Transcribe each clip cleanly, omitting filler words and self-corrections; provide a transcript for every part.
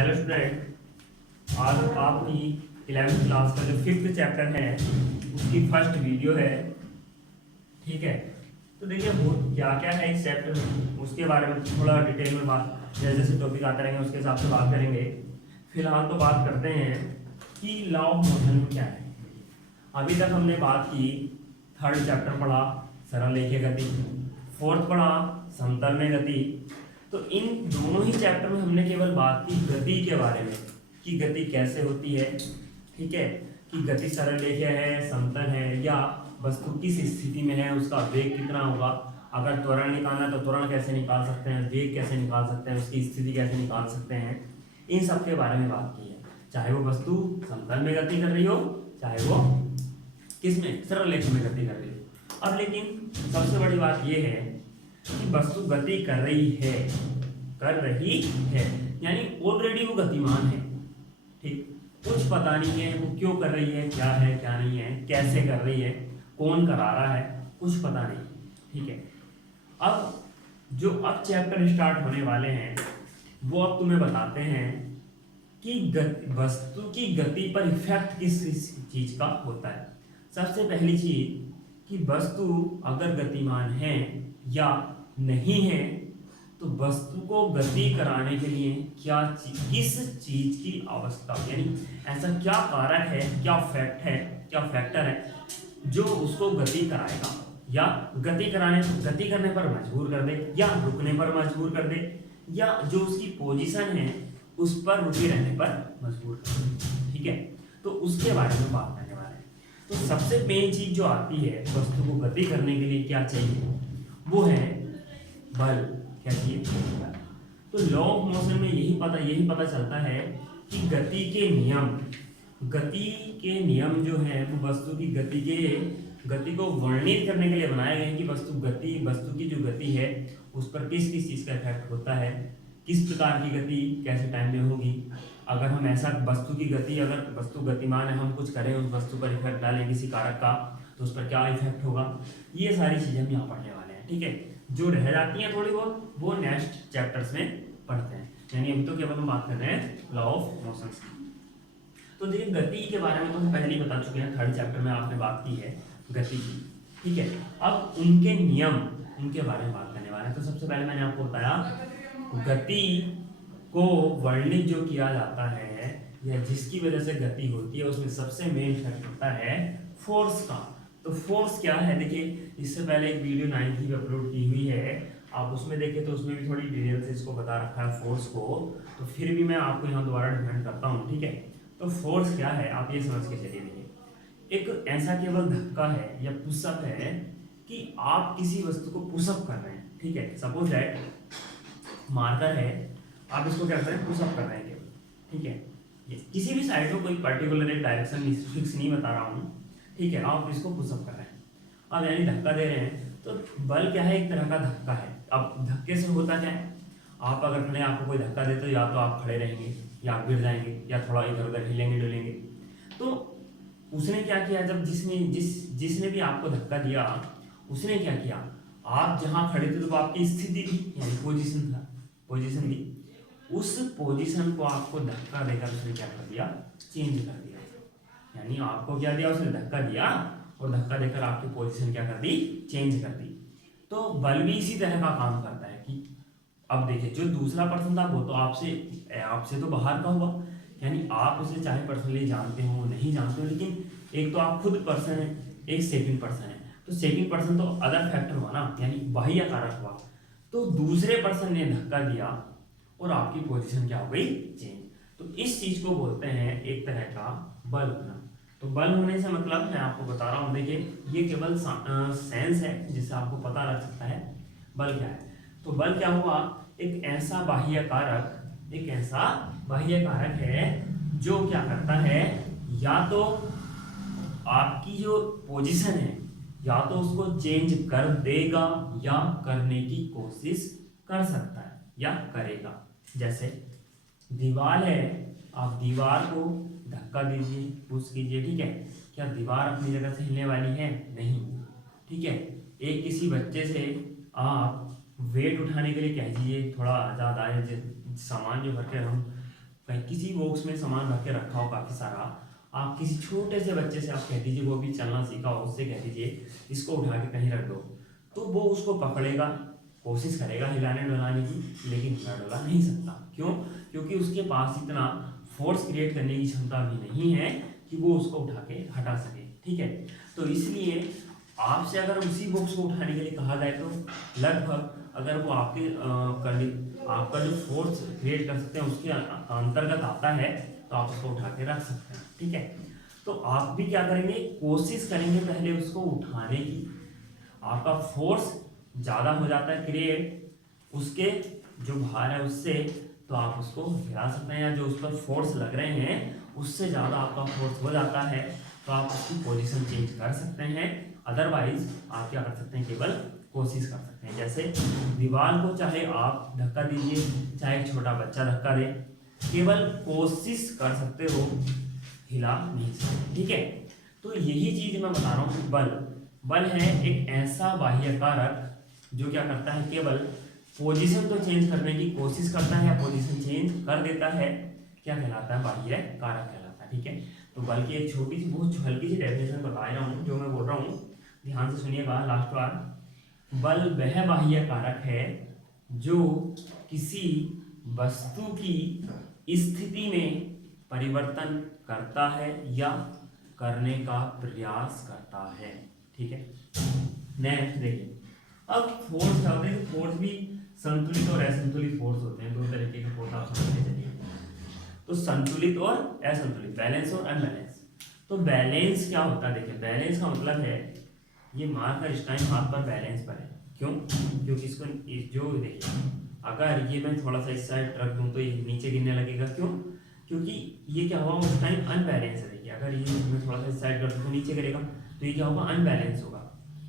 Hello student, आज आपकी 11वीं क्लास का जो 5th चैप्टर है उसकी फर्स्ट वीडियो है। ठीक है, तो देखिए वो क्या क्या है इस चैप्टर में उसके बारे में थोड़ा डिटेल में बात, जैसे जैसे टॉपिक आते रहेंगे उसके हिसाब से बात करेंगे। फिलहाल तो बात करते हैं कि लॉ ऑफ मोशन क्या है। अभी तक हमने बात की, थर्ड चैप्टर पढ़ा सरल रेखीय गति, फोर्थ पढ़ा समतल में गति। तो इन दोनों ही चैप्टर में हमने केवल बात की गति के बारे में कि गति कैसे होती है। ठीक है, कि गति सरल रेखीय है, समतल है, या वस्तु किस स्थिति में है, उसका वेग कितना होगा, अगर त्वरण निकालना है तो त्वरण कैसे निकाल सकते हैं, वेग कैसे निकाल सकते हैं, उसकी स्थिति कैसे निकाल सकते हैं, इन सब के बारे में बात की है। चाहे वो वस्तु समतल में गति कर रही हो, चाहे वो किस में सरल रेखा में गति कर रही हो। अब लेकिन सबसे बड़ी बात यह है कि वस्तु गति कर रही है यानी ऑलरेडी वो गतिमान है। ठीक, कुछ पता नहीं है वो क्यों कर रही है, क्या है क्या नहीं है, कैसे कर रही है, कौन करा रहा है, कुछ पता नहीं। ठीक है, अब चैप्टर स्टार्ट होने वाले हैं वो अब तुम्हें बताते हैं कि वस्तु की गति पर इफेक्ट किस चीज का होता है। सबसे पहली चीज कि वस्तु अगर गतिमान है या नहीं है, तो वस्तु को गति कराने के लिए किस चीज की आवश्यकता, यानी ऐसा क्या कारक है, क्या फैक्टर है जो उसको गति कराएगा, या गति करने पर मजबूर कर दे, या रुकने पर मजबूर कर दे, या जो उसकी पोजीशन है उस पर रुके रहने पर मजबूर कर दे। ठीक है, तो उसके बारे में बात करने वाले हैं। तो सबसे मेन चीज जो आती है वस्तु को गति करने के लिए क्या चाहिए, वो है बल। क्या चाहिए? तो लॉ ऑफ मोशन में यही पता चलता है कि गति के नियम जो है वो वस्तु की गति को वर्णित करने के लिए बनाए गए हैं कि वस्तु की जो गति है उस पर किस किस चीज का इफेक्ट होता है, किस प्रकार की गति कैसे टाइम में होगी, अगर हम ऐसा अगर वस्तु गतिमान है, हम कुछ करें उस वस्तु पर इफेक्ट डालें किसी कारक का, तो उस पर क्या इफेक्ट होगा, ये सारी चीजें हम यहाँ पढ़ने वाले हैं। ठीक है, जो रह जाती हैं थोड़ी बहुत वो नेक्स्ट चैप्टर्स में पढ़ते हैं, यानी अभी तो केवल हम बात कर रहे हैं लॉ ऑफ मोशन की। तो देखिए गति के बारे में तो हम पहले ही बता चुके हैं, थर्ड चैप्टर में आपने बात की है गति की। ठीक है, अब उनके नियम उनके बारे में बात करने वाले हैं। तो सबसे पहले मैंने आपको बताया गति को वर्णित जो किया जाता है या जिसकी वजह से गति होती है उसमें सबसे मेन फैक्टर होता है फोर्स का। तो फोर्स क्या है, देखिए इससे पहले एक वीडियो 9th की अपलोड की हुई है, आप उसमें देखें तो उसमें भी थोड़ी डिटेल से इसको बता रखा है फोर्स को, तो फिर भी मैं आपको यहाँ दोबारा डिफाइन करता हूँ। ठीक है, तो फोर्स क्या है आप ये समझ के चलिए। देखिए एक ऐसा केवल धक्का है या पुशअप है कि आप किसी वस्तु को पुशअप कर रहे हैं। ठीक है, सपोज दैट मार्कर है, आप इसको क्या कर रहे हैं, पुशअप कर रहे हैं केवल। ठीक है, किसी भी साइड को कोई पर्टिकुलर एक डायरेक्शन फिक्स नहीं बता रहा हूँ। ठीक है, आप इसको पुशअप कर रहे हैं, अब यानी धक्का दे रहे हैं। तो बल क्या है, एक तरह का धक्का है। अब धक्के से होता क्या है, आप अगर खड़े आपको कोई धक्का देते हो या तो आप खड़े रहेंगे या आप गिर जाएंगे या थोड़ा इधर उधर हिलेंगे डुलेंगे। तो उसने क्या किया, जब जिसने भी आपको धक्का दिया उसने क्या किया, आप जहाँ खड़े थे तो आपकी स्थिति थी यानी पोजीशन थी, उस पोजीशन को आपको धक्का देकर उसने क्या कर दिया, चेंज कर दिया। यानी आपको क्या दिया, उसने धक्का दिया और धक्का देकर आपकी पोजीशन क्या कर दी, चेंज कर दी। तो बल भी इसी तरह का काम करता है कि अब देखिए जो दूसरा पर्सन था वो तो आपसे तो बाहर का हुआ, यानी आप उसे चाहे पर्सनली जानते हो नहीं जानते हो, लेकिन एक तो आप खुद पर्सन है, एक सेकंड पर्सन है, तो सेकंड पर्सन तो अदर फैक्टर हुआ ना, यानी बाह्य कारक हुआ। तो दूसरे पर्सन ने धक्का दिया और आपकी पोजीशन क्या हो गई, चेंज। तो इस चीज को बोलते हैं एक तरह का बल होना। तो बल होने से मतलब मैं आपको बता रहा हूँ, देखिए ये केवल सेंस है जिससे आपको पता लग सकता है बल क्या है। तो बल क्या हुआ, एक ऐसा बाह्य कारक है जो क्या करता है, या तो आपकी जो पोजीशन है या तो उसको चेंज कर देगा या करने की कोशिश कर सकता है या करेगा। जैसे दीवार है, आप दीवार को धक्का दीजिए, पुश कीजिए। ठीक है, क्या दीवार अपनी जगह से हिलने वाली है, नहीं। ठीक है, एक किसी बच्चे से आप वेट उठाने के लिए कह दीजिए थोड़ा ज़्यादा है, सामान जो भर के हम कहीं किसी बॉक्स में सामान रख के रखा हो काफ़ी सारा, आप किसी छोटे से बच्चे से आप कह दीजिए, वो भी चलना सीखा हो, उससे कह दीजिए इसको उठा के कहीं रख दो, तो वो उसको पकड़ेगा, कोशिश करेगा हिलाने डुलाने की, लेकिन हिला डुला नहीं सकता। क्यों? क्योंकि उसके पास इतना फोर्स क्रिएट करने की क्षमता भी नहीं है कि वो उसको उठा के हटा सके। ठीक है, तो इसलिए आपसे अगर उसी बॉक्स को उठाने के लिए कहा जाए तो लगभग अगर वो आपका जो फोर्स क्रिएट कर सकते हैं उसके अंतर्गत आता है, तो आप उसको उठा के रख सकते हैं। ठीक है, तो आप भी क्या करेंगे, कोशिश करेंगे पहले उसको उठाने की। आपका फोर्स ज़्यादा हो जाता है क्रिएट उसके जो भार है उससे, तो आप उसको हिला सकते हैं, या जो उस पर फोर्स लग रहे हैं उससे ज़्यादा आपका फोर्स हो जाता है, तो आप उसकी पोजीशन चेंज कर सकते हैं। अदरवाइज आप क्या कर सकते हैं, केवल कोशिश कर सकते हैं। जैसे दीवार को चाहे आप धक्का दीजिए, चाहे एक छोटा बच्चा धक्का दे, केवल कोशिश कर सकते हो, हिला नहीं सकते। ठीक है, तो यही चीज मैं बता रहा हूँ कि बल है एक ऐसा बाह्य कारक जो क्या करता है, केवल पोजीशन तो चेंज करने की कोशिश करता है या पोजीशन चेंज कर देता है, क्या कहलाता है, बाह्य कारक कहलाता है। ठीक है, तो बल की एक छोटी सी बहुत हल्की सी डेफिनेशन बता रहा हूँ, जो मैं बोल रहा हूँ ध्यान से सुनिएगा लास्ट बार। बल वह बाह्य कारक है जो किसी वस्तु की स्थिति में परिवर्तन करता है या करने का प्रयास करता है। ठीक है, नेक्स्ट देखिए, अब फोर्स क्या होते हैं, फोर्स भी संतुलित और असंतुलित फोर्स होते हैं, दो तरीके के फोर्स आप समझते चलिए। तो संतुलित और असंतुलित, बैलेंस और अनबैलेंस। तो बैलेंस क्या होता है, देखिए बैलेंस का मतलब है ये मार्कर इस टाइम हाथ पर बैलेंस पर है। क्यों? क्योंकि इसको जो देखिए, अगर ये मैं थोड़ा सा इस साइड रख दूं तो ये नीचे गिरने लगेगा। क्यों? क्योंकि ये क्या हुआ, उस टाइम अनबैलेंस है। देखिए अगर ये मैं थोड़ा सा इस साइड कर दूं तो नीचे गिरेगा, तो ये क्या होगा, अनबैलेंस होगा।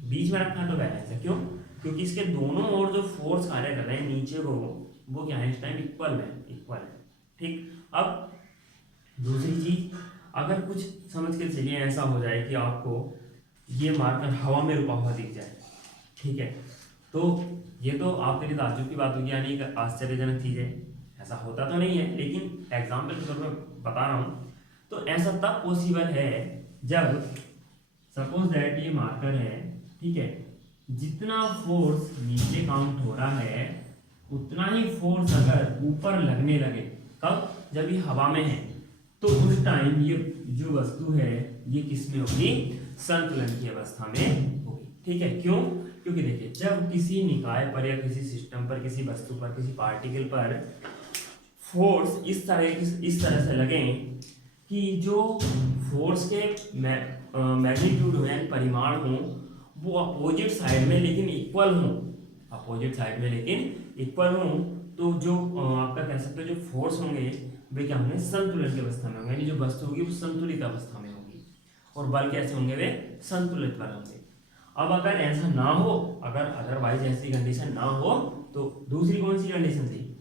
बीच में रखना तो बैलेंस है। क्यों? क्योंकि इसके दोनों ओर जो फोर्स कार्य कर रहे हैं नीचे को, वो क्या है, इस टाइम इक्वल है। ठीक, अब दूसरी चीज, अगर कुछ समझ के चलिए ऐसा हो जाए कि आपको ये मार्कर हवा में रुका हुआ दिख जाए, ठीक है, तो ये तो आपके लिए ताज्जुब की बात होगी, यानी एक आश्चर्यजनक चीज है। ऐसा होता तो नहीं है, लेकिन एग्जाम्पल के तौर पर बता रहा हूँ। तो ऐसा तब पॉसिबल है जब सपोज दैट ये मार्कर है, ठीक है, जितना फोर्स नीचे काउंट हो रहा है उतना ही फोर्स अगर ऊपर लगने लगे, कब, जब ये हवा में है, तो उस टाइम ये जो वस्तु है ये किस में होगी, संतुलन की अवस्था में होगी। ठीक है, क्यों? क्योंकि देखिए जब किसी निकाय पर या किसी सिस्टम पर, किसी वस्तु पर, किसी पार्टिकल पर फोर्स इस तरह से लगे कि जो फोर्स के मैग्नीट्यूड हो, परिमाण हो, वो अपोजिट साइड में लेकिन इक्वल हो, तो जो आपका कह सकते हो जो फोर्स होंगे वे क्या होंगे, संतुलन की अवस्था में होंगे, यानी जो वस्तु होगी वो संतुलित अवस्था में होगी। और बल कैसे होंगे, वे संतुलित बल होंगे। अब अगर ऐसा ना हो, अगर अदरवाइज ऐसी कंडीशन ना हो, तो दूसरी कौन सी कंडीशन थी,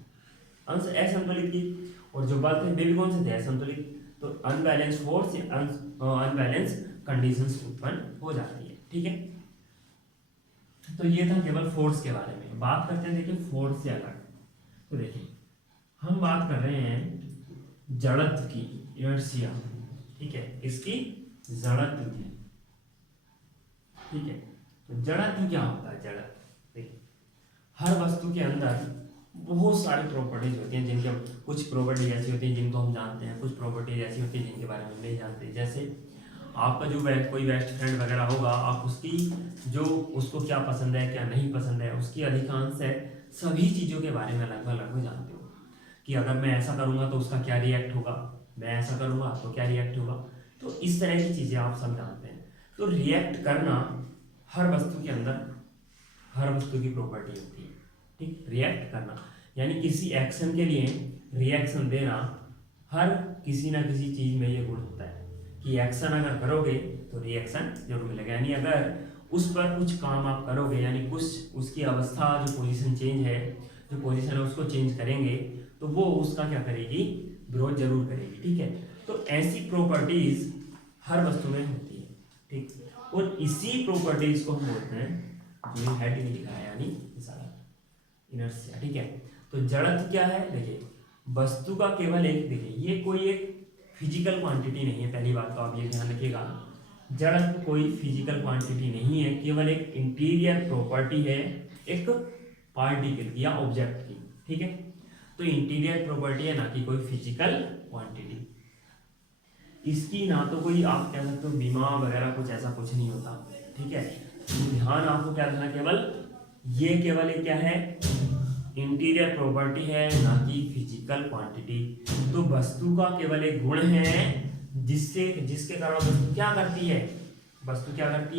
असंतुलित की, और जो बल थे वे भी कौन से थे, असंतुलित। तो अनबैलेंस फोर्स, अनबैलेंस कंडीशंस उत्पन्न हो जाती है। ठीक है, तो ये था केवल फोर्स के बारे में। बात करते हैं देखिए फोर्स से अलग। तो देखिए हम बात कर रहे हैं जड़त्व की, इनर्शिया। ठीक है, इसकी जड़त्व की। ठीक है, तो जड़त्व क्या होता है, जड़त्व देखिए हर वस्तु के अंदर बहुत सारी प्रॉपर्टीज होती हैं, जिनके कुछ प्रॉपर्टीज ऐसी होती हैं जिनको हम जानते हैं, कुछ प्रॉपर्टीज ऐसी होती हैं जिनके बारे में नहीं जानते। जैसे आपका जो कोई बेस्ट फ्रेंड वगैरह होगा, आप उसकी जो उसको क्या पसंद है क्या नहीं पसंद है, उसकी अधिकांश है सभी चीज़ों के बारे में लगभग जानते हो, कि अगर मैं ऐसा करूँगा तो उसका क्या रिएक्ट होगा, मैं ऐसा करूँगा तो क्या रिएक्ट होगा। तो इस तरह की चीज़ें आप सब जानते हैं। तो रिएक्ट करना हर वस्तु के अंदर, हर वस्तु की प्रॉपर्टी होती है। ठीक, रिएक्ट करना यानी किसी एक्शन के लिए रिएक्शन देना, हर किसी ना किसी चीज़ में ये गुण होता है कि एक्शन अगर करोगे तो रिएक्शन जरूर मिलेगा। यानी अगर उस पर कुछ काम आप करोगे, यानी कुछ उसकी अवस्था जो पोजीशन चेंज है, जो पोजीशन है उसको चेंज करेंगे, तो वो उसका क्या करेगी, विरोध जरूर करेगी। ठीक है, तो ऐसी प्रॉपर्टीज हर वस्तु में होती है। ठीक, और इसी प्रॉपर्टीज को हम बोलते हैं, जो हेड में लिखा है, यानी इनर्शिया। ठीक है, तो जड़त्व क्या है, देखिए वस्तु का केवल एक, देखिए ये कोई एक फिजिकल क्वांटिटी नहीं है, पहली बात तो आप ये ध्यान रखिएगा। जड़त्व कोई फिजिकल क्वांटिटी नहीं है, केवल एक इंटीरियर प्रॉपर्टी है एक पार्टिकल की या ऑब्जेक्ट की, ठीक है। तो इंटीरियर प्रॉपर्टी है, ना कि कोई फिजिकल क्वांटिटी। इसकी ना तो कोई आप कह सकते हो बीमा वगैरह कुछ ऐसा कुछ नहीं होता, ठीक है। तो ध्यान आपको क्या रखना, केवल एक क्या है, इंटीरियर प्रॉपर्टी है, ना कि फिजिकल क्वांटिटी। तो वस्तु का केवल एक गुण है जिसके कारण वस्तु क्या करती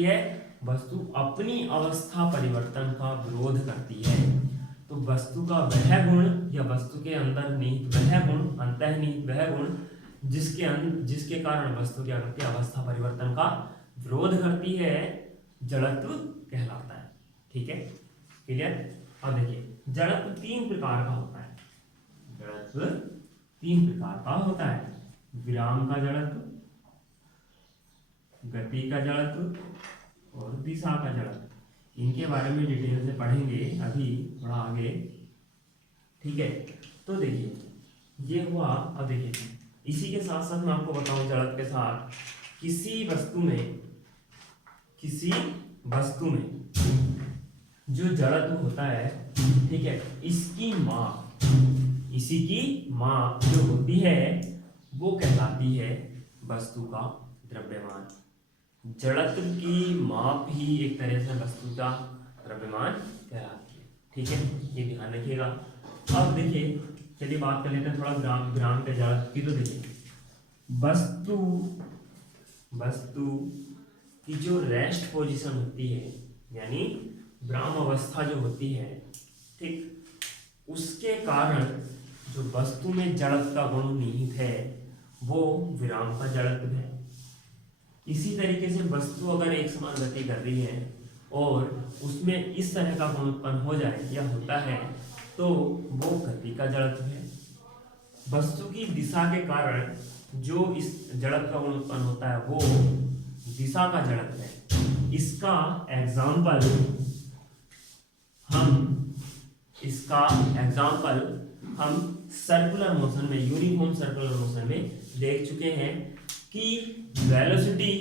है, वस्तु अपनी अवस्था परिवर्तन का विरोध करती है। तो वस्तु का वह गुण या वस्तु के अंदर निहित वह गुण, अंतर्निहित वह गुण जिसके कारण वस्तु क्या करती है, अवस्था परिवर्तन का विरोध करती है, जड़त्व कहलाता है, ठीक है। क्लियर। अब देखिए जड़त्व तीन प्रकार का होता है, विराम का जड़त्व, गति का जड़त्व और दिशा का जड़त्व। इनके बारे में डिटेल से पढ़ेंगे अभी थोड़ा आगे, ठीक है। तो देखिए ये हुआ। अब देखिए इसी के साथ साथ मैं आपको बताऊं, जड़त्व के साथ किसी वस्तु में जो जड़त्व होता है, ठीक है, इसी की माप जो होती है वो कहलाती है वस्तु का द्रव्यमान। जड़त्व की माप ही एक तरह से वस्तु का द्रव्यमान कहलाती है, ठीक है, ये ध्यान रखिएगा। अब देखिए चलिए बात कर लेते हैं थोड़ा ग्राम के जड़त्व की। तो देखिए वस्तु की जो रेस्ट पोजीशन होती है, यानी विराम अवस्था जो होती है, ठीक, उसके कारण जो वस्तु में जड़त्व का गुण निहित है वो विराम का जड़त्व है। इसी तरीके से वस्तु अगर एक समान गति कर रही है और उसमें इस तरह का गुण उत्पन्न हो जाए या होता है तो वो गति का जड़त्व है। वस्तु की दिशा के कारण जो इस जड़त्व का गुण उत्पन्न होता है वो दिशा का जड़त्व है। इसका एग्जाम्पल हम सर्कुलर मोशन में, यूनिफॉर्म सर्कुलर मोशन में देख चुके हैं कि वेलोसिटी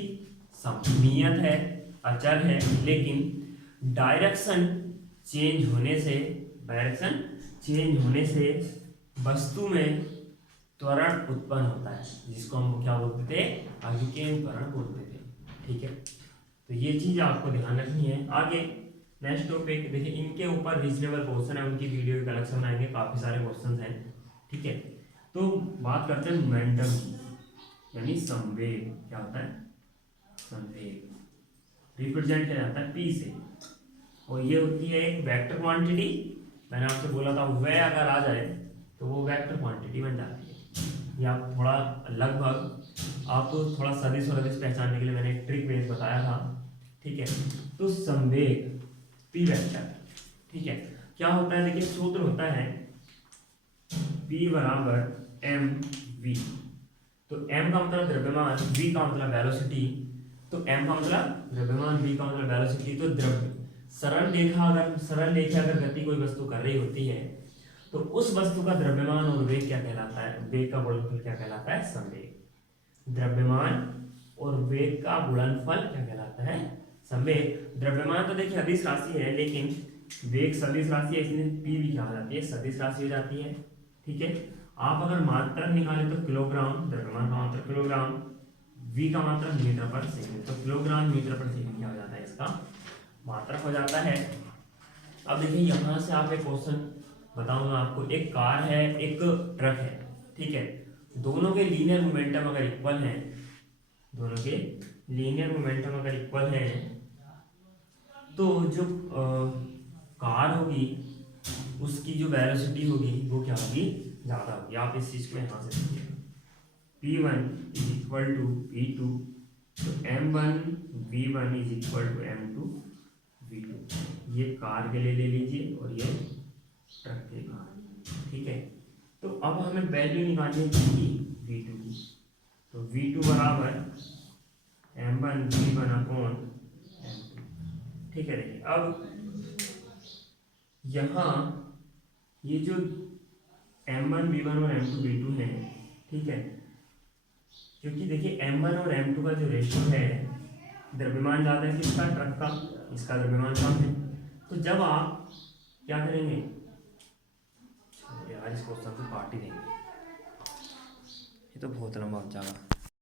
नियत है, अचल है, लेकिन डायरेक्शन चेंज होने से वस्तु में त्वरण उत्पन्न होता है, जिसको हम क्या बोलते थे, आवेगीय त्वरण बोलते थे, ठीक है। तो ये चीज आपको ध्यान रखनी है। आगे नेक्स्ट टॉपिक देखिए, इनके ऊपर रीजनेबल क्वेश्चन है, उनकी वीडियो के कलेक्शन आएंगे, काफी सारे क्वेश्चन हैं, ठीक है। तो बात करते हैं मोमेंटम की, यानी संवेग। क्या होता है, संवेग रिप्रेजेंट किया जाता है P से, और ये होती है एक वेक्टर क्वांटिटी। मैंने आपसे बोला था वह अगर आ जाए तो वो वेक्टर क्वांटिटी बन जाती है। ये आप थोड़ा लगभग आप थोड़ा सदिश और अदिश पहचानने के लिए मैंने एक ट्रिक बेस बताया था, ठीक है। तो संवेग P वेक्टर, ठीक है, क्या होता है, देखिए सूत्र होता है P बराबर mv। तो m का मतलब द्रव्यमान, v का मतलब वेलोसिटी। तो m का मतलब द्रव्यमान, v का मतलब वेलोसिटी। तो सरल रेखा अगर गति कोई वस्तु कर रही होती है तो उस वस्तु का द्रव्यमान और वेग क्या कहलाता है, वेग का गुणनफल क्या कहलाता है, संवेग। द्रव्यमान और वेग का गुणनफल क्या कहलाता है, संवेग। द्रव्यमान तो देखिए अदिश राशि है, लेकिन वेग सदिश राशि है, इसलिए p भी क्या हो जाती है, सदिश राशि हो जाती है, ठीक है। आप अगर मात्रक निकालें तो किलोग्राम, द्रव्यमान का मात्रक किलोग्राम, v का मात्रक मीटर पर सेकंड, तो किलोग्राम मीटर पर सेकंड क्या हो जाता है, इसका मात्रक हो जाता है। अब देखिए यहाँ से आप एक क्वेश्चन बताऊंगा आपको। एक कार है, एक ट्रक है, ठीक है, दोनों के लीनियर मोमेंटम अगर इक्वल है, तो जो कार होगी उसकी जो वेलोसिटी होगी वो क्या होगी, ज्यादा होगी। आप इस चीज को यहाँ से देखिए, P1 is equal to P2, तो M1 V1 is equal to M2 V2। ये कार के लिए ले लीजिए और ये ट्रक के लिए, ठीक है। तो अब हमें वैल्यू निकालनी है V2 की। तो V2 बराबर M1 V1 अपॉन M2, ठीक है। देखिए अब यहाँ ये जो M1 V1 और M2 V2 है, ठीक है, क्योंकि देखिए M1 और M2 का जो रेशियो है, द्रव्यमान ज़्यादा है किसका, ट्रक का, इसका द्रव्यमान कम है। तो जब आप क्या करेंगे, यार इस क्वेश्चन को काट ही देंगे, ये तो बहुत लंबा हो जाएगा।